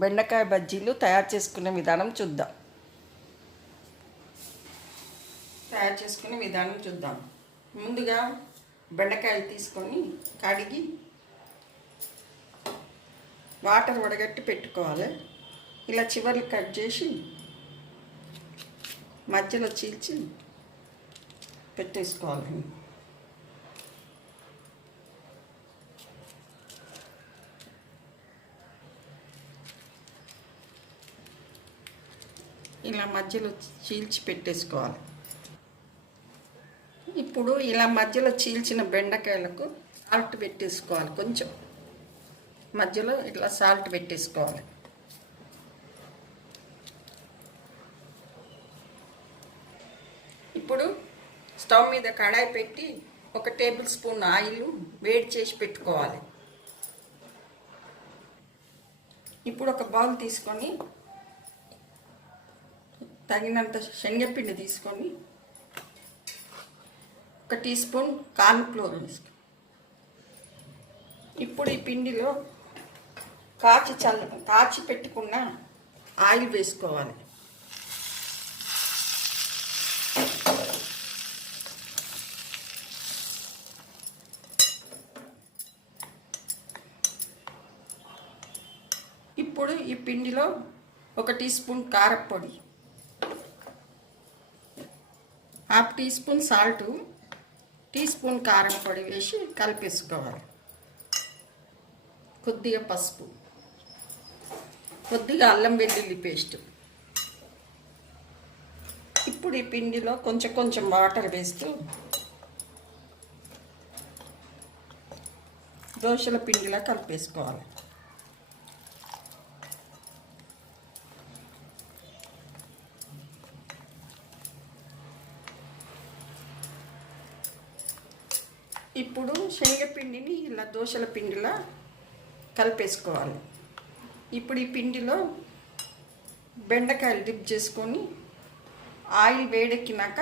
బెండకాయ బజ్జీలు తయారు చేసుకునే విధానం చూద్దాం. ముందుగా బెండకాయలు తీసుకొని కడిగి వాటర్ వడగట్టి పెట్టుకోవాలి. ఇలా చివర్లు కట్ చేసి మధ్యలో చీల్చి పెట్టేసుకోవాలి. ఇలా మధ్యలో చీల్చి పెట్టేసుకోవాలి. ఇప్పుడు ఇలా మధ్యలో చీల్చిన బెండకాయలకు సాల్ట్ పెట్టేసుకోవాలి. కొంచెం మధ్యలో ఇట్లా సాల్ట్ పెట్టేసుకోవాలి. ఇప్పుడు స్టవ్ మీద కడాయి పెట్టి 1 టేబుల్ స్పూన్ ఆయిల్ వేడి చేసి పెట్టుకోవాలి. ఇప్పుడు ఒక బౌల్ తీసుకొని తగినంత శనగపిండి తీసుకొని 1 టీ స్పూన్ కార్న్ ఫ్లోర్ వేసుకో. ఇప్పుడు ఈ పిండిలో కాచి పెట్టుకున్న ఆయిల్ వేసుకోవాలి. ఇప్పుడు ఈ పిండిలో 1 టీ స్పూన్ కారపొడి, 1/2 teaspoon salt, teaspoon కారం పొడి వేసి కలిపేసుకోవాలి. కొద్దిగా పసుపు, కొద్దిగా అల్లం వెల్లుల్లి పేస్ట్. ఇప్పుడు ఈ పిండిలో కొంచెం వాటర్ వేస్తూ దోశల పిండిలా కలిపేసుకోవాలి. ఇప్పుడు శనగపిండిని ఇలా దోశల పిండిలా కలిపేసుకోవాలి. ఇప్పుడు ఈ పిండిలో బెండకాయలు డిప్ చేసుకొని ఆయిల్ వేడెక్కినాక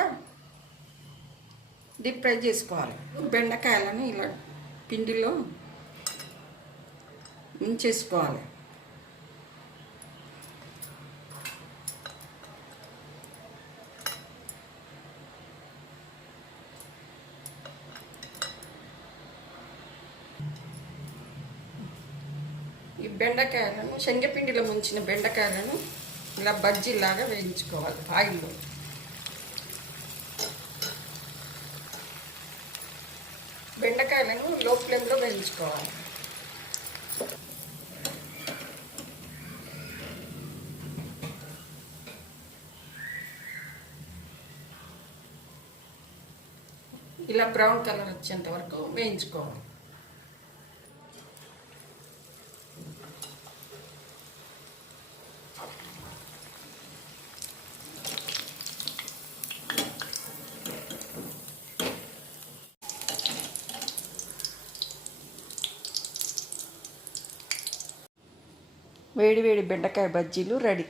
డీప్ ఫ్రై చేసుకోవాలి. బెండకాయలను ఇలా పిండిలో ఉంచేసుకోవాలి. ఈ బెండకాయలను శనగపిండిలో ముంచిన బెండకాయలను ఇలా బజ్జీలాగా వేయించుకోవాలి ఆయిల్లో. బెండకాయలను లో ఫ్లేమ్లో వేయించుకోవాలి. ఇలా బ్రౌన్ కలర్ వచ్చేంత వరకు వేయించుకోవాలి. వేడి వేడి బెండకాయ బజ్జీలు రెడీ.